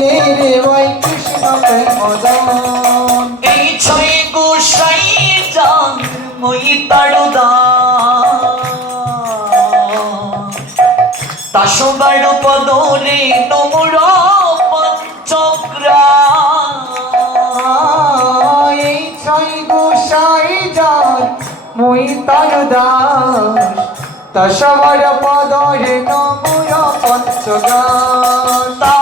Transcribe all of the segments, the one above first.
দিলে রে ভাই কৃষ্ণ প্রেমদন এই ছয় গোসাই যান মই তাড়ুদা তাসবার পদরে নমর পঞ্চগ্রা এই ছয় গোসাই যার মই তার দাস পদরে নমুর পঞ্চগাস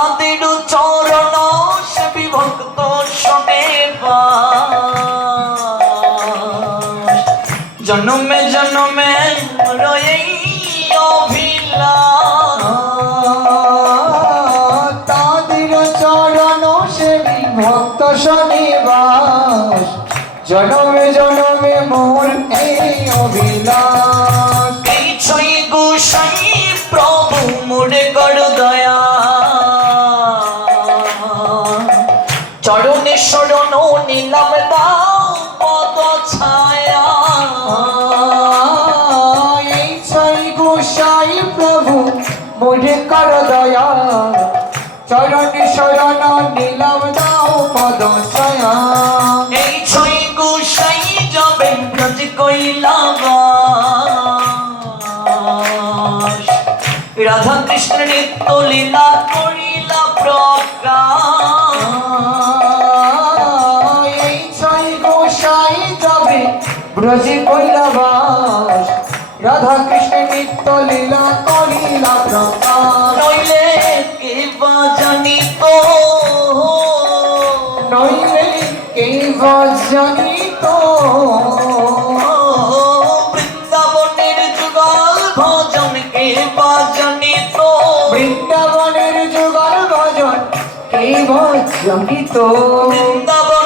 জন্মে জন্মে তাদের চরণ সেবী ভক্ত শনিবাস। জনমে জনমে মোর এই অভিলাষ। এই ছয় গোসাই প্রভু মোরে কর দয়া। চরণে শরণ নিলাম দাও মোরে কর দয়া। চরণ শরণ নীলম দাও পদ ছায়া এই ছয় গোসাই যাবে ব্রজ কৈলাস। রাধা কৃষ্ণ নিত্য লীলা করিলা প্রকাশ। এই ছয় গোসাই যাবে ব্রজে কৈলাবাস রাধা কৃষ্ণ নিত্য লীলা করিলা প্রকাশ নইলে কে বা জানিত? নইলে কে জানিত? বৃন্দাবনের যুগল ভজন কে বা জানিত? বৃন্দাবনের যুগল ভজন কে জানিত? বৃন্দাবনের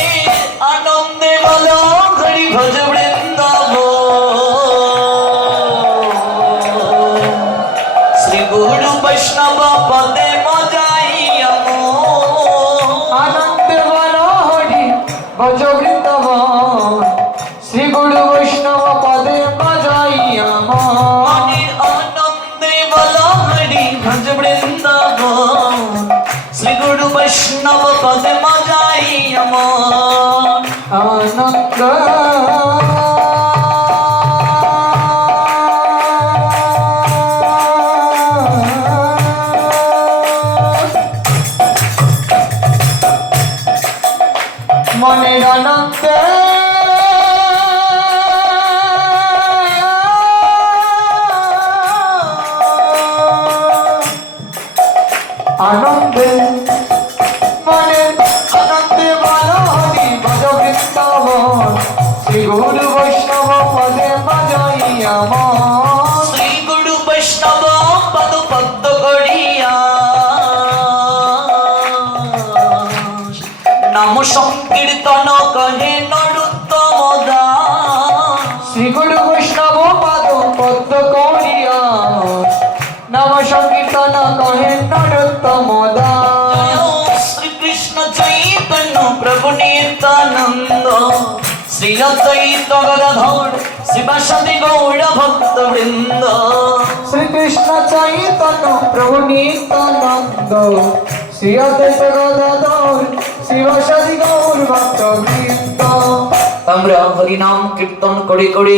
বৈষ্ণব পদে মজাইয়াম আনন্দে বল হরি ভজ বৃন্দাবন শ্রী গুরু বৈষ্ণব পদে বাজাইয়া আনন্দে বলো হরি ভজ বৃন্দাব শ্রী গুরু বৈষ্ণব পদে মজাইয়াম আনন্দ মনের আনন্দে আনন্দে মনের আনন্দে ভালো হরি ভজ বৃন্দাবন। শ্রী গুরু বৈষ্ণব পদে বাজাইয়া শ্রী গুরু বৈষ্ণব পদ পদ্ম কহে নরুত্তম শ্রী গুরু বৈষ্ণব পাদ পদ্ম করিয়া নাম সংকীর্তন কহে নরোত্তম শ্রীকৃষ্ণ চৈতন্য প্রভু নিত্যানন্দ। শ্রী অদ্বৈত গদাধর শিবাসাদি গৌর ভক্ত বৃন্দ শ্রীকৃষ্ণ চৈতন্য প্রভু নিত্যানন্দ। শ্রী অদ্বৈত গদাধর আমরা হরিনাম কীর্তন করে করে।